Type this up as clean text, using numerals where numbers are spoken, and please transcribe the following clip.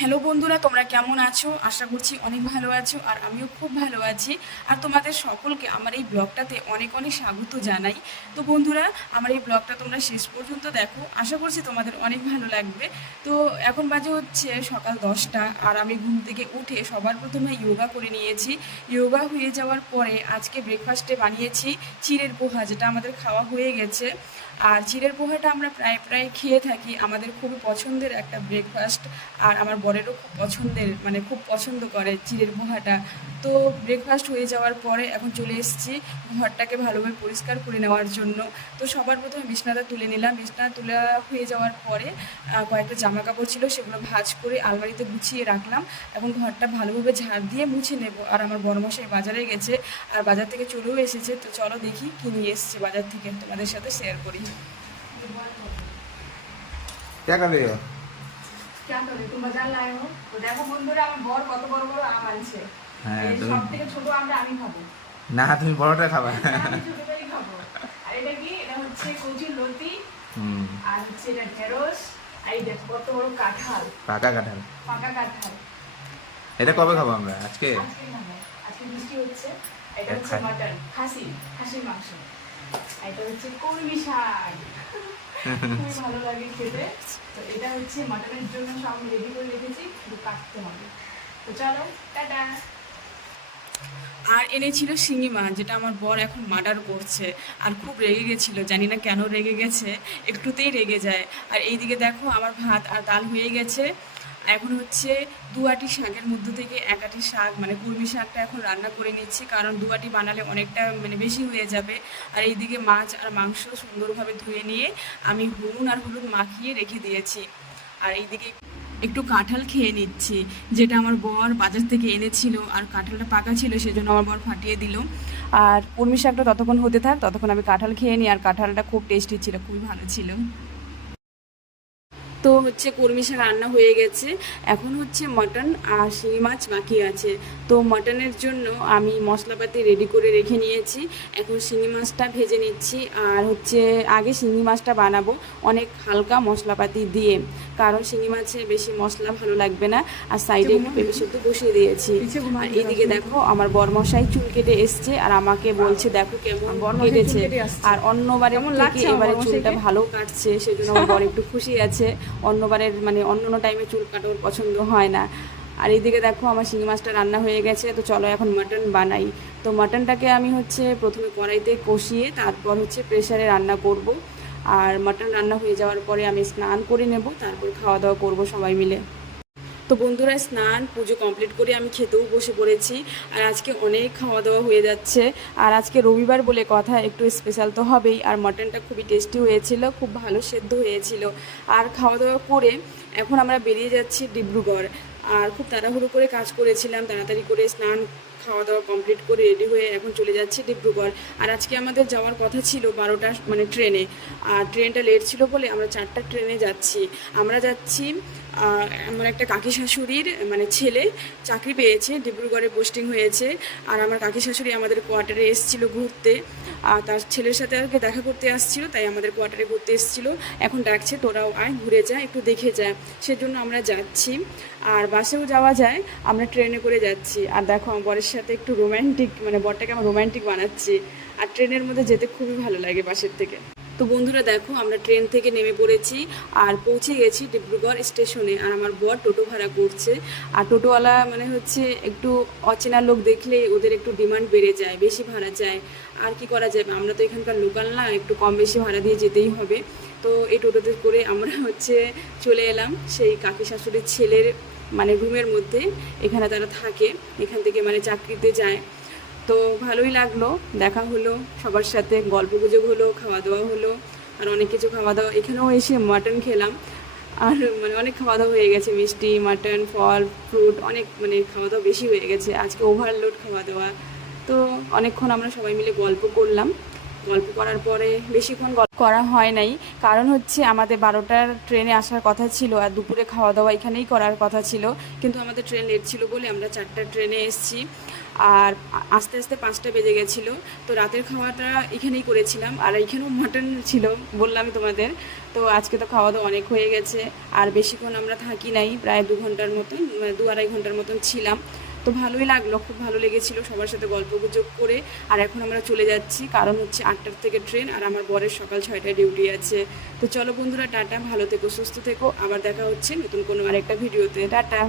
Hello বন্ধুরা, তোমরা কেমন আছো? আশা করছি অনেক ভালো আছো, আর আমিও খুব ভালো আছি। আর তোমাদের সকলকে আমার এই ব্লগটাতে অনেক অনেক স্বাগত জানাই। তো বন্ধুরা, আমার এই ব্লগটা তোমরা শেষ পর্যন্ত দেখো, আশা করছি তোমাদের অনেক ভালো লাগবে। তো এখন বাজে হচ্ছে সকাল 10টা, আর আমি ঘুম থেকে উঠে সবার প্রথমে যোগা করে নিয়েছি। যোগা হয়ে যাওয়ার পরে আজকে ব্রেকফাস্টে বানিয়েছি চিড়ের পোহা, যেটা আমাদের খাওয়া হয়ে গেছে। আর চিড়ের পোহাটা আমরা প্রায় প্রায় খেয়ে থাকি, আমাদের খুবই পছন্দের একটা ব্রেকফাস্ট। আর আমার বরেরও খুব পছন্দের, মানে খুব পছন্দ করে চিড়ের পোহাটা। তো ব্রেকফাস্ট হয়ে যাওয়ার পরে এখন চলে এসেছি ঘরটাকে ভালোভাবে পরিষ্কার করে নেওয়ার জন্য। তো সবার প্রথমে বিছনাটা তুলে নিলাম। বিছনা তোলা হয়ে যাওয়ার পরে কয়েকটা জামা কাপড় ছিল, সেগুলো ভাঁজ করে আলমারিতে গুছিয়ে রাখলাম। এখন ঘরটা ভালোভাবে ঝাড় দিয়ে মুছে নেব। আর আমার বড়মশাই বাজারে গেছে, আর বাজার থেকে চলেও এসেছে। তো চলো দেখি কী নিয়ে এসছে বাজার থেকে, তোমাদের সাথে শেয়ার করি। क्या कर रही हो? क्या करे, तुम बाजार लाए हो? तो देखो বন্ধুরা, আমার বর কত বড় বড় আম আনছে। হ্যাঁ, এই তুমি- সব থেকে ছোট আমটা আমি খাবো। না তুমি বড়টা খাবা। আমি ছোটটাই খাবো। আর এটা কি? এটা হচ্ছে কচুর লতি, হুম, আর হচ্ছে এটা ঢেঁড়স, আর এই দেখো কত বড় কাঁঠাল, পাকা কাঁঠাল। পাকা কাঁঠাল। এটা কবে খাবো আমরা? আজকে? আজকে খাবো, আজকে বৃষ্টি হচ্ছে। এটা এক হচ্ছে খাই। মাটন, খাসির মাংস। আর এটা হচ্ছে কলমি শাক, খুবই ভালো লাগে খেতে। তো এটা হচ্ছে মাটনের জন্য সব রেডি করে রেখেছি, শুধু কাটতে হবে। তো চলো, টাটা। আর এনেছিল শিঙি মাছ, যেটা আমার বর এখন মার্ডার করছে। আর খুব রেগে গেছিল, জানি না কেন রেগে গেছে, একটুতেই রেগে যায়। আর এইদিকে দেখো আমার ভাত আর ডাল হয়ে গেছে। এখন হচ্ছে দু আটি শাকের মধ্যে থেকে এক আটি শাক, মানে কলমি শাকটা এখন রান্না করে নিচ্ছি, কারণ দু আটি বানালে অনেকটা মানে বেশি হয়ে যাবে। আর এইদিকে মাছ আর মাংস সুন্দরভাবে ধুয়ে নিয়ে আমি নুন আর হলুদ মাখিয়ে রেখে দিয়েছি। আর এইদিকে একটু কাঁঠাল খেয়ে নিচ্ছি, যেটা আমার বর বাজার থেকে এনেছিল। আর কাঁঠালটা পাকা ছিল, সেজন্য আমার বর ফাটিয়ে দিল। আর কলমি শাকটা ততক্ষণ হতে থাক, ততক্ষণ আমি কাঁঠাল খেয়ে নিই। আর কাঁঠালটা খুব টেস্টি ছিল, খুবই ভালো ছিল। তো হচ্ছে কলমি শাক রান্না হয়ে গেছে। এখন হচ্ছে মাটন আর শিঙি মাছ বাকি আছে। তো মাটনের জন্য আমি মশলাপাতি রেডি করে রেখে নিয়েছি। এখন শিঙি মাছটা ভেজে নিচ্ছি। আর হচ্ছে আগে শিঙি মাছটা বানাবো অনেক হালকা মশলাপাতি দিয়ে, কারণ শিঙি মাছে বেশি মশলা ভালো লাগবে না। আর সাইডে একটু পেঁপে সেদ্ধ বসিয়ে দিয়েছি। আর এইদিকে দেখো আমার বরমশাই চুল কেটে এসছে, আর আমাকে বলছে দেখো কেমন কেটেছে। আর অন্যবারের থেকে এবারে চুলটা ভালো কাটছে, সেজন্য আমার বর একটু খুশি আছে। অন্যবারের মানে অন্য টাইমে চুল কাটার পছন্দ হয় না। আর এইদিকে দেখো আমার শিঙি মাছটা রান্না হয়ে গেছে। তো চলো এখন মাটন বানাই। তো মাটনটাকে আমি হচ্ছে প্রথমে কড়াইতে কষিয়ে তারপর হচ্ছে প্রেসারে রান্না করব। আর মাটন রান্না হয়ে যাওয়ার পরে আমি স্নান করে নেব, তারপর খাওয়া দাওয়া করব সবাই মিলে। তো বন্ধুরা, স্নান পুজো কমপ্লিট করে আমি খেতেও বসে পড়েছি। আর আজকে অনেক খাওয়া দাওয়া হয়ে যাচ্ছে। আর আজকে রবিবার বলে কথা, একটু স্পেশাল তো হবেই। আর মাটনটা খুবই টেস্টি হয়েছিল, খুব ভালো সেদ্ধ হয়েছিল। আর খাওয়া দাওয়া করে এখন আমরা বেরিয়ে যাচ্ছি ডিব্রুগড়। আর খুব তাড়াহুড়ো করে কাজ করেছিলাম, তাড়াতাড়ি করে স্নান খাওয়া দাওয়া কমপ্লিট করে রেডি হয়ে এখন চলে যাচ্ছি ডিব্রুগড়। আর আজকে আমাদের যাওয়ার কথা ছিল 12টা মানে ট্রেনে। আর ট্রেনটা লেট ছিল বলে আমরা 4টা ট্রেনে যাচ্ছি। আমরা যাচ্ছি আমার একটা কাকি শাশুড়ির মানে ছেলে চাকরি পেয়েছে, ডিব্রুগড়ে পোস্টিং হয়েছে। আর আমার কাকি শাশুড়ি আমাদের কোয়ার্টারে এসেছিলো ঘুরতে। আর তার ছেলের সাথে আজকে দেখা করতে আসছিল, তাই আমাদের কোয়ার্টারে ঘুরতে এসেছিলো। এখন ডাকছে তোরাও আয়, ঘুরে যা, একটু দেখে যা। সেজন্য আমরা যাচ্ছি। আর বাসেও যাওয়া যায়, আমরা ট্রেনে করে যাচ্ছি। আর দেখো আমার বরের সাথে একটু রোম্যান্টিক, মানে বরটাকে আমার রোম্যান্টিক বানাচ্ছি। আর ট্রেনের মধ্যে যেতে খুবই ভালো লাগে বাসের থেকে। তো বন্ধুরা দেখো, আমরা ট্রেন থেকে নেমে পড়েছি আর পৌঁছে গেছি ডিব্রুগড় স্টেশনে। আর আমার বর টোটো ভাড়া করছে। আর টোটোওয়ালা মানে হচ্ছে একটু অচেনা লোক দেখলে ওদের একটু ডিমান্ড বেড়ে যায়, বেশি ভাড়া চায়। আর কি করা যাবে, আমরা তো এখানকার লোকাল না, একটু কম বেশি ভাড়া দিয়ে যেতেই হবে। তো এই টোটোতে করে আমরা হচ্ছে চলে এলাম সেই কাকি শাশুড়ির ছেলের মানে রুমের মধ্যে। এখানে তারা থাকে, এখান থেকে মানে চাকরিতে যায়। তো ভালোই লাগলো, দেখা হলো সবার সাথে, গল্প গুজব হলো, খাওয়া দাওয়া হলো। আর অনেক কিছু খাওয়া দাওয়া, এখানেও এসে মাটন খেলাম। আর মানে অনেক খাওয়া দাওয়া হয়ে গেছে, মিষ্টি, মাটন, ফল, ফ্রুট, অনেক মানে খাওয়া দাওয়া বেশি হয়ে গেছে আজকে, ওভারলোড খাওয়া দাওয়া। তো অনেকক্ষণ আমরা সবাই মিলে গল্প করলাম। গল্প করার পরে বেশিক্ষণ গল্প করা হয় নাই, কারণ হচ্ছে আমাদের 12টার ট্রেনে আসার কথা ছিল। আর দুপুরে খাওয়া দাওয়া এখানেই করার কথা ছিল, কিন্তু আমাদের ট্রেন লেট ছিল বলে আমরা 4টার ট্রেনে এসেছি। আর আস্তে আস্তে 5টা বেজে গেছিলো। তো রাতের খাওয়াটা এখানেই করেছিলাম। আর এখানেও মাটন ছিল, বললাম তোমাদের। তো আজকে তো খাওয়া দাওয়া অনেক হয়ে গেছে, আর বেশিক্ষণ আমরা থাকি নাই, প্রায় 2 ঘন্টার মতন, 2-2.5 ঘন্টার মতন ছিলাম। তো ভালোই লাগলো, খুব ভালো লেগেছিল সবার সাথে গল্প গুজব করে। আর এখন আমরা চলে যাচ্ছি, কারণ হচ্ছে 8টার থেকে ট্রেন, আর আমার বরের সকাল 6টায় ডিউটি আছে। তো চলো বন্ধুরা, টাটা, ভালো থেকো, সুস্থ থেকো, আবার দেখা হচ্ছে নতুন কোনো আরেকটা ভিডিওতে। টাটা।